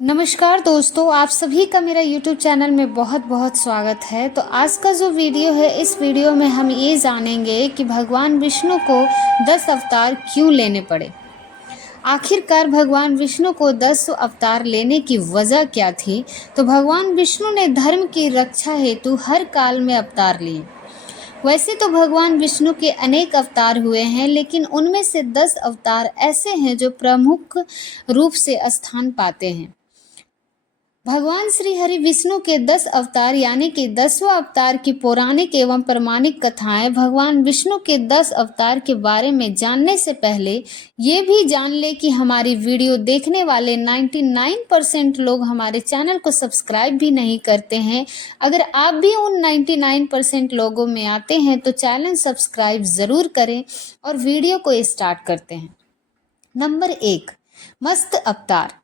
नमस्कार दोस्तों, आप सभी का मेरा YouTube चैनल में बहुत बहुत स्वागत है। तो आज का जो वीडियो है, इस वीडियो में हम ये जानेंगे कि भगवान विष्णु को 10 अवतार क्यों लेने पड़े। आखिरकार भगवान विष्णु को 10 अवतार लेने की वजह क्या थी। तो भगवान विष्णु ने धर्म की रक्षा हेतु हर काल में अवतार लिए। वैसे तो भगवान विष्णु के अनेक अवतार हुए हैं, लेकिन उनमें से 10 अवतार ऐसे हैं जो प्रमुख रूप से स्थान पाते हैं। भगवान श्री हरि विष्णु के 10 अवतार यानी कि 10वां अवतार की पौराणिक एवं प्रमाणिक कथाएं। भगवान विष्णु के 10 अवतार के बारे में जानने से पहले ये भी जान ले कि हमारी वीडियो देखने वाले 99% लोग हमारे चैनल को सब्सक्राइब भी नहीं करते हैं। अगर आप भी उन 99% लोगों में आते हैं तो चैनल सब्सक्राइब ज़रूर करें और वीडियो को स्टार्ट करते हैं। नंबर 1, मत्स्य अवतार।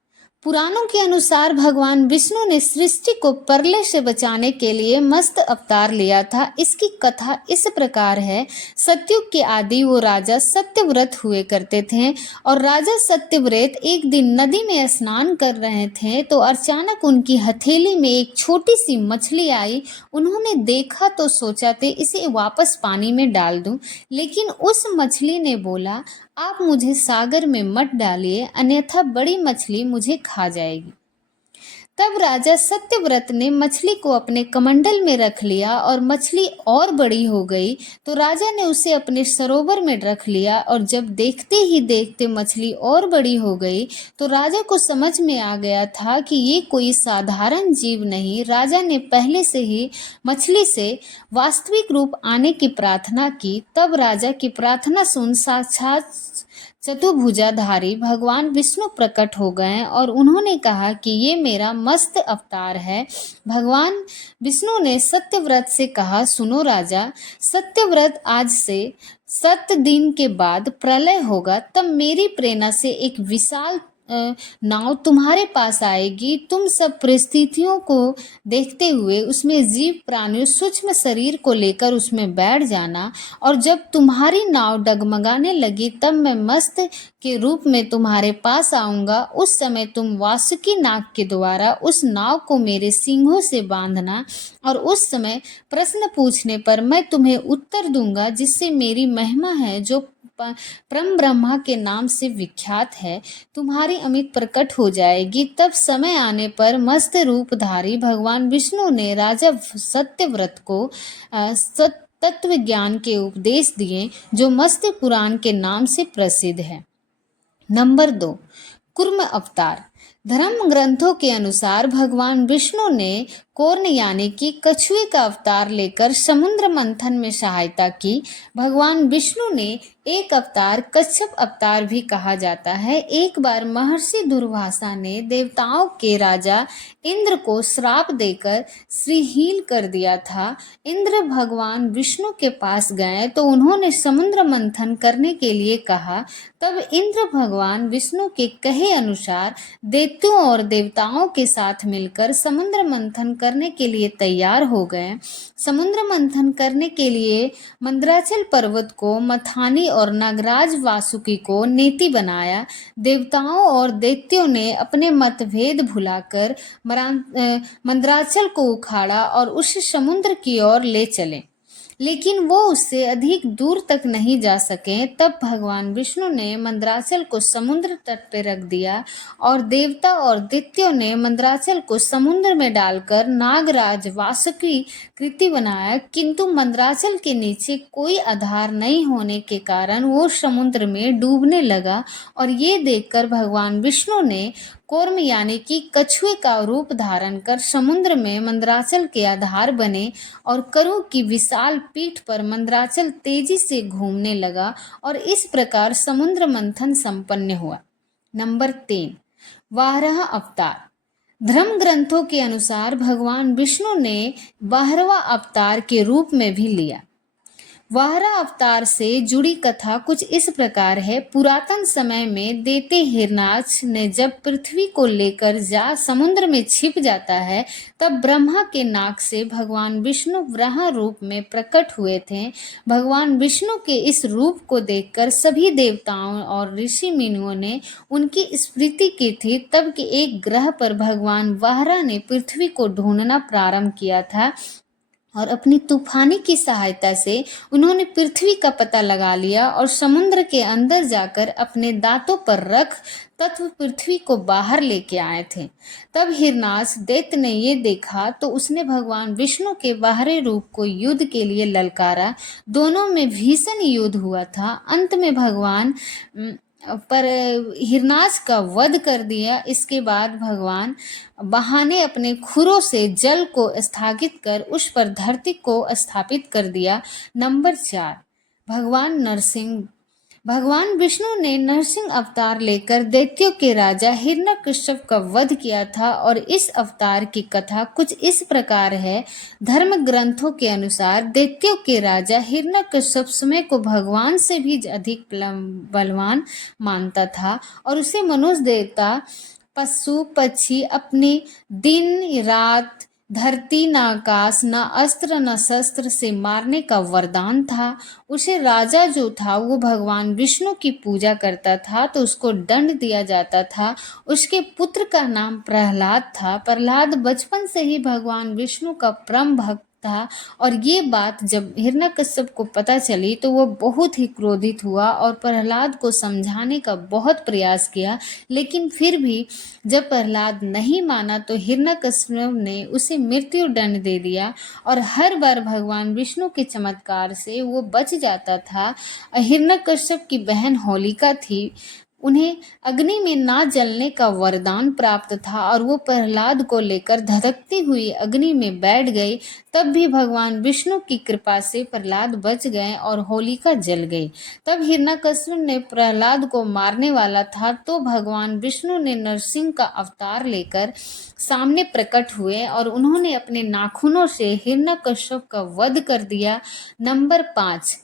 पुराणों के अनुसार भगवान विष्णु ने सृष्टि को प्रलय से बचाने के लिए मत्स्य अवतार लिया था। इसकी कथा इस प्रकार है। सतयुग के आदि वो राजा सत्यव्रत हुए करते थे और राजा सत्यव्रत एक दिन नदी में स्नान कर रहे थे तो अचानक उनकी हथेली में एक छोटी सी मछली आई। उन्होंने देखा तो सोचा थे इसे वापस पानी में डाल दूं, लेकिन उस मछली ने बोला, आप मुझे सागर में मत डालिए, अन्यथा बड़ी मछली मुझे खा जाएगी। तब राजा सत्यव्रत ने मछली को अपने कमंडल में रख लिया और मछली और बड़ी हो गई तो राजा ने उसे अपने सरोवर में रख लिया और जब देखते ही देखते मछली और बड़ी हो गई तो राजा को समझ में आ गया था कि ये कोई साधारण जीव नहीं। राजा ने पहले से ही मछली से वास्तविक रूप आने की प्रार्थना की। तब राजा की प्रार्थना सुन साक्षात चतुर्भुजाधारी भगवान विष्णु प्रकट हो गए और उन्होंने कहा कि ये मेरा मत्स्य अवतार है। भगवान विष्णु ने सत्यव्रत से कहा, सुनो राजा, सत्यव्रत आज से 7 दिन के बाद प्रलय होगा, तब मेरी प्रेरणा से एक विशाल नाव तुम्हारे पास आएगी। तुम सब परिस्थितियों को देखते हुए उसमें जीव प्राणियों सूक्ष्म शरीर को लेकर उसमें बैठ जाना और जब तुम्हारी नाव डगमगाने लगी तब मैं मत्स्य के रूप में तुम्हारे पास आऊंगा। उस समय तुम वासुकी नाग के द्वारा उस नाव को मेरे सींगों से बांधना और उस समय प्रश्न पूछने पर मैं तुम्हें उत्तर दूंगा, जिससे मेरी महिमा है जो परम ब्रह्मा के नाम से विख्यात है, तुम्हारी अमित प्रकट हो जाएगी। तब समय आने पर मत्स्य रूपधारी भगवान विष्णु ने राजा सत्यव्रत को तत्व ज्ञान के उपदेश दिए जो मत्स्य पुराण के नाम से प्रसिद्ध है। नंबर 2, कूर्म अवतार। धर्म ग्रंथों के अनुसार भगवान विष्णु ने कौर्न यानी कि कछुए का अवतार लेकर समुद्र मंथन में सहायता की। भगवान विष्णु ने एक अवतार कच्छप अवतार भी कहा जाता है। एक बार महर्षि दुर्वासा ने देवताओं के राजा इंद्र को श्राप देकर श्रीहीन कर दिया था। इंद्र भगवान विष्णु के पास गए तो उन्होंने समुद्र मंथन करने के लिए कहा। तब इंद्र भगवान विष्णु के कहे अनुसार दैत्यों और देवताओं के साथ मिलकर समुद्र मंथन करने के लिए तैयार हो गए। समुद्र मंथन करने के लिए मंदराचल पर्वत को मथानी और नागराज वासुकी को नेति बनाया। देवताओं और दैत्यों ने अपने मतभेद भुलाकर मंदराचल को उखाड़ा और उस समुद्र की ओर ले चले, लेकिन वो उससे अधिक दूर तक नहीं जा सके। तब भगवान विष्णु ने मंदराचल को समुद्र तट पर रख दिया और देवता और दैत्यों ने मंदराचल को समुद्र में डालकर नागराज वासुकी कृति बनाया, किंतु मंदराचल के नीचे कोई आधार नहीं होने के कारण वो समुद्र में डूबने लगा। और ये देखकर भगवान विष्णु ने कूर्म यानी कि कछुए का रूप धारण कर समुद्र में मंदराचल के आधार बने और करु की विशाल पीठ पर मंदराचल तेजी से घूमने लगा और इस प्रकार समुद्र मंथन संपन्न हुआ। नंबर 3, वाराह अवतार। धर्म ग्रंथों के अनुसार भगवान विष्णु ने 12वां अवतार के रूप में भी लिया। वाहरा अवतार से जुड़ी कथा कुछ इस प्रकार है। पुरातन समय में दैत्य हिरणाक्ष ने जब पृथ्वी को लेकर जा समुद्र में छिप जाता है, तब ब्रह्मा के नाक से भगवान विष्णु वराह रूप में प्रकट हुए थे। भगवान विष्णु के इस रूप को देखकर सभी देवताओं और ऋषि मुनियों ने उनकी स्मृति की थी। तब के एक ग्रह पर भगवान वाहरा ने पृथ्वी को ढूंढना प्रारंभ किया था और अपनी तूफानी की सहायता से उन्होंने पृथ्वी का पता लगा लिया और समुद्र के अंदर जाकर अपने दांतों पर रख तत्व पृथ्वी को बाहर लेके आए थे। तब हिरणाक्ष दैत्य ने ये देखा तो उसने भगवान विष्णु के बाहरी रूप को युद्ध के लिए ललकारा। दोनों में भीषण युद्ध हुआ था। अंत में भगवान पर हिरणाक्ष का वध कर दिया। इसके बाद भगवान बहाने अपने खुरों से जल को स्थगित कर उस पर धरती को स्थापित कर दिया। नंबर 4, भगवान नरसिंह। भगवान विष्णु ने नरसिंह अवतार लेकर दैत्यों के राजा हिरण्यकश्यप का वध किया था और इस अवतार की कथा कुछ इस प्रकार है। धर्म ग्रंथों के अनुसार दैत्यों के राजा हिरण्यकश्यप स्वयं को भगवान से भी अधिक बलवान मानता था और उसे मनुष्य देवता पशु पक्षी अपने दिन रात धरती न आकाश न अस्त्र न शस्त्र से मारने का वरदान था। उसे राजा जो था वो भगवान विष्णु की पूजा करता था तो उसको दंड दिया जाता था। उसके पुत्र का नाम प्रहलाद था। प्रहलाद बचपन से ही भगवान विष्णु का परम भक्त था और ये बात जब हिरण्यकश्यप को पता चली तो वो बहुत ही क्रोधित हुआ और प्रहलाद को समझाने का बहुत प्रयास किया, लेकिन फिर भी जब प्रहलाद नहीं माना तो हिरण्यकश्यप ने उसे मृत्यु दंड दे दिया और हर बार भगवान विष्णु के चमत्कार से वो बच जाता था। हिरण्यकश्यप की बहन होलिका थी, उन्हें अग्नि में ना जलने का वरदान प्राप्त था और वो प्रहलाद को लेकर धधकती हुई अग्नि में बैठ गई। तब भी भगवान विष्णु की कृपा से प्रहलाद बच गए और होलिका जल गई। तब हिरण्यकश्यप ने प्रहलाद को मारने वाला था तो भगवान विष्णु ने नरसिंह का अवतार लेकर सामने प्रकट हुए और उन्होंने अपने नाखूनों से हिरण्यकश्यप का वध कर दिया। नंबर 5,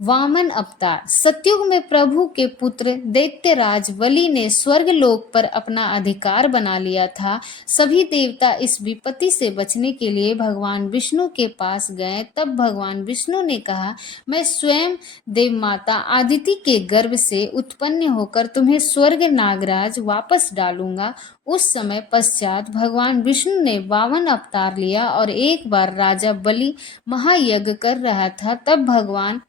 वामन अवतार। सतयुग में प्रभु के पुत्र दैत्यराज बलि ने स्वर्ग लोक पर अपना अधिकार बना लिया था। सभी देवता इस विपत्ति से बचने के लिए भगवान विष्णु के पास गए। तब भगवान विष्णु ने कहा, मैं स्वयं देव माता आदिति के गर्भ से उत्पन्न होकर तुम्हें स्वर्ग नागराज वापस डालूंगा। उस समय पश्चात भगवान विष्णु ने वामन अवतार लिया और एक बार राजा बलि महायज्ञ कर रहा था। तब भगवान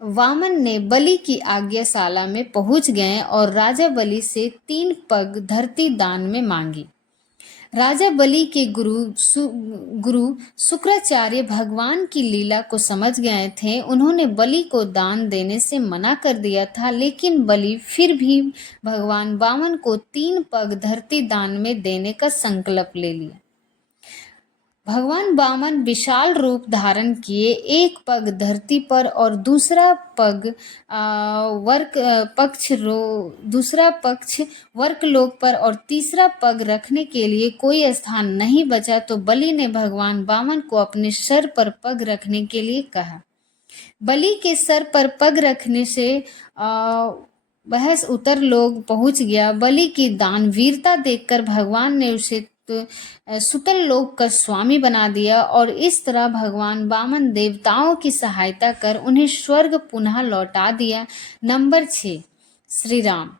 वामन ने बलि की आज्ञाशाला में पहुंच गए और राजा बलि से 3 पग धरती दान में मांगी। राजा बलि के गुरु शुक्राचार्य भगवान की लीला को समझ गए थे। उन्होंने बलि को दान देने से मना कर दिया था, लेकिन बलि फिर भी भगवान वामन को 3 पग धरती दान में देने का संकल्प ले लिया। भगवान वामन विशाल रूप धारण किए। एक पग धरती पर और दूसरा पक्ष वर्कलोक पर और तीसरा पग रखने के लिए कोई स्थान नहीं बचा तो बलि ने भगवान वामन को अपने सर पर पग रखने के लिए कहा। बलि के सर पर पग रखने से वह उतर लोग पहुंच गया। बलि की दानवीरता देखकर भगवान ने उसे सुतल लोक का स्वामी बना दिया और इस तरह भगवान वामन देवताओं की सहायता कर उन्हें स्वर्ग पुनः लौटा दिया। नंबर 6, श्री राम।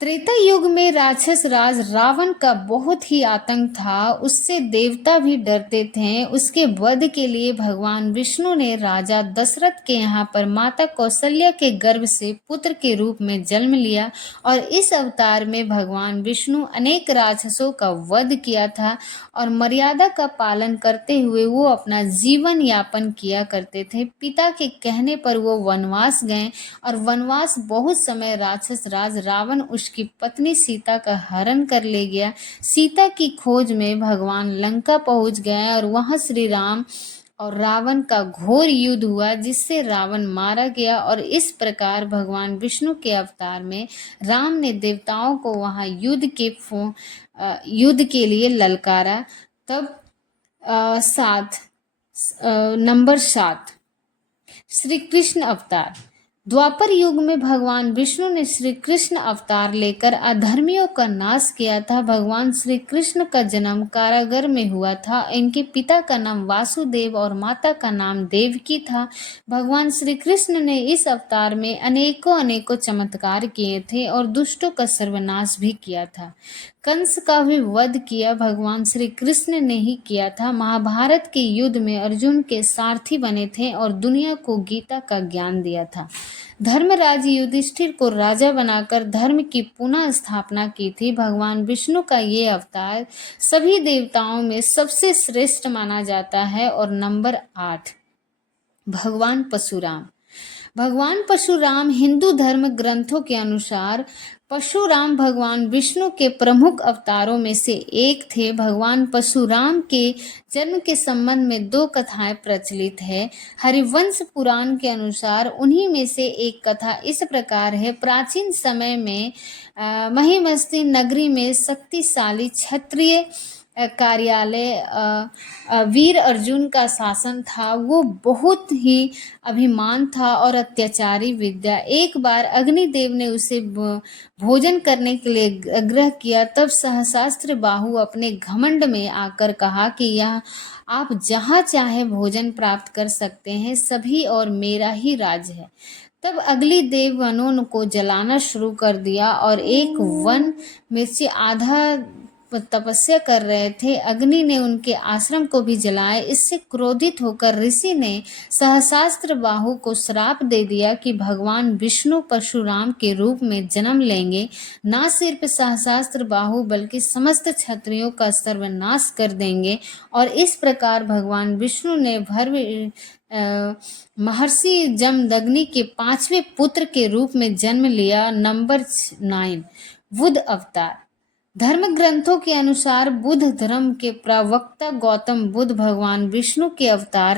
त्रेता युग में राक्षस राज रावण का बहुत ही आतंक था। उससे देवता भी डरते थे। उसके वध के लिए भगवान विष्णु ने राजा दशरथ के यहाँ पर माता कौशल्या के गर्भ से पुत्र के रूप में जन्म लिया और इस अवतार में भगवान विष्णु अनेक राक्षसों का वध किया था और मर्यादा का पालन करते हुए वो अपना जीवन यापन किया करते थे। पिता के कहने पर वो वनवास गए और वनवास बहुत समय राक्षस राज रावण उसकी पत्नी सीता का हरण कर ले गया। सीता की खोज में भगवान लंका पहुंच गए और वहां श्री राम और रावण का घोर युद्ध हुआ जिससे रावण मारा गया और इस प्रकार भगवान विष्णु के अवतार में राम ने देवताओं को वहां युद्ध के लिए ललकारा। तब नंबर 7, श्री कृष्ण अवतार। द्वापर युग में भगवान विष्णु ने श्री कृष्ण अवतार लेकर अधर्मियों का नाश किया था। भगवान श्री कृष्ण का जन्म कारागार में हुआ था। इनके पिता का नाम वासुदेव और माता का नाम देवकी था। भगवान श्री कृष्ण ने इस अवतार में अनेकों अनेकों चमत्कार किए थे और दुष्टों का सर्वनाश भी किया था। कंस का भी वध किया भगवान श्री कृष्ण ने ही किया था। महाभारत के युद्ध में अर्जुन के सारथी बने थे और दुनिया को गीता का ज्ञान दिया था। धर्मराज युधिष्ठिर को राजा बनाकर धर्म की पुनः स्थापना की थी। भगवान विष्णु का ये अवतार सभी देवताओं में सबसे श्रेष्ठ माना जाता है। और नंबर 8, भगवान परशुराम। भगवान परशुराम हिंदू धर्म ग्रंथों के अनुसार परशुराम भगवान विष्णु के प्रमुख अवतारों में से एक थे। भगवान परशुराम के जन्म के संबंध में 2 कथाएं प्रचलित है। हरिवंश पुराण के अनुसार उन्हीं में से एक कथा इस प्रकार है। प्राचीन समय में महिमस्ती नगरी में शक्तिशाली क्षत्रिय कार्यालय वीर अर्जुन का शासन था। वो बहुत ही अभिमान था और अत्याचारी विद्या। एक बार अग्निदेव ने उसे भोजन करने के लिए आग्रह किया। तब सहस्रास्त्र बाहु अपने घमंड में आकर कहा कि यह आप जहाँ चाहे भोजन प्राप्त कर सकते हैं, सभी और मेरा ही राज है। तब अगली देव वनों को जलाना शुरू कर दिया और एक वन में से आधा तपस्या कर रहे थे। अग्नि ने उनके आश्रम को भी जलाया। इससे क्रोधित होकर ऋषि ने सहस्रास्त्र बाहु को श्राप दे दिया कि भगवान विष्णु परशुराम के रूप में जन्म लेंगे। न सिर्फ सहस्रास्त्र बाहु बल्कि समस्त क्षत्रियों का सर्वनाश कर देंगे। और इस प्रकार भगवान विष्णु ने महर्षि जमदग्नि के 5वें पुत्र के रूप में जन्म लिया। नंबर 9, बुद्ध अवतार। धर्म ग्रंथों के अनुसार बुद्ध धर्म के प्रवक्ता गौतम बुद्ध भगवान विष्णु के अवतार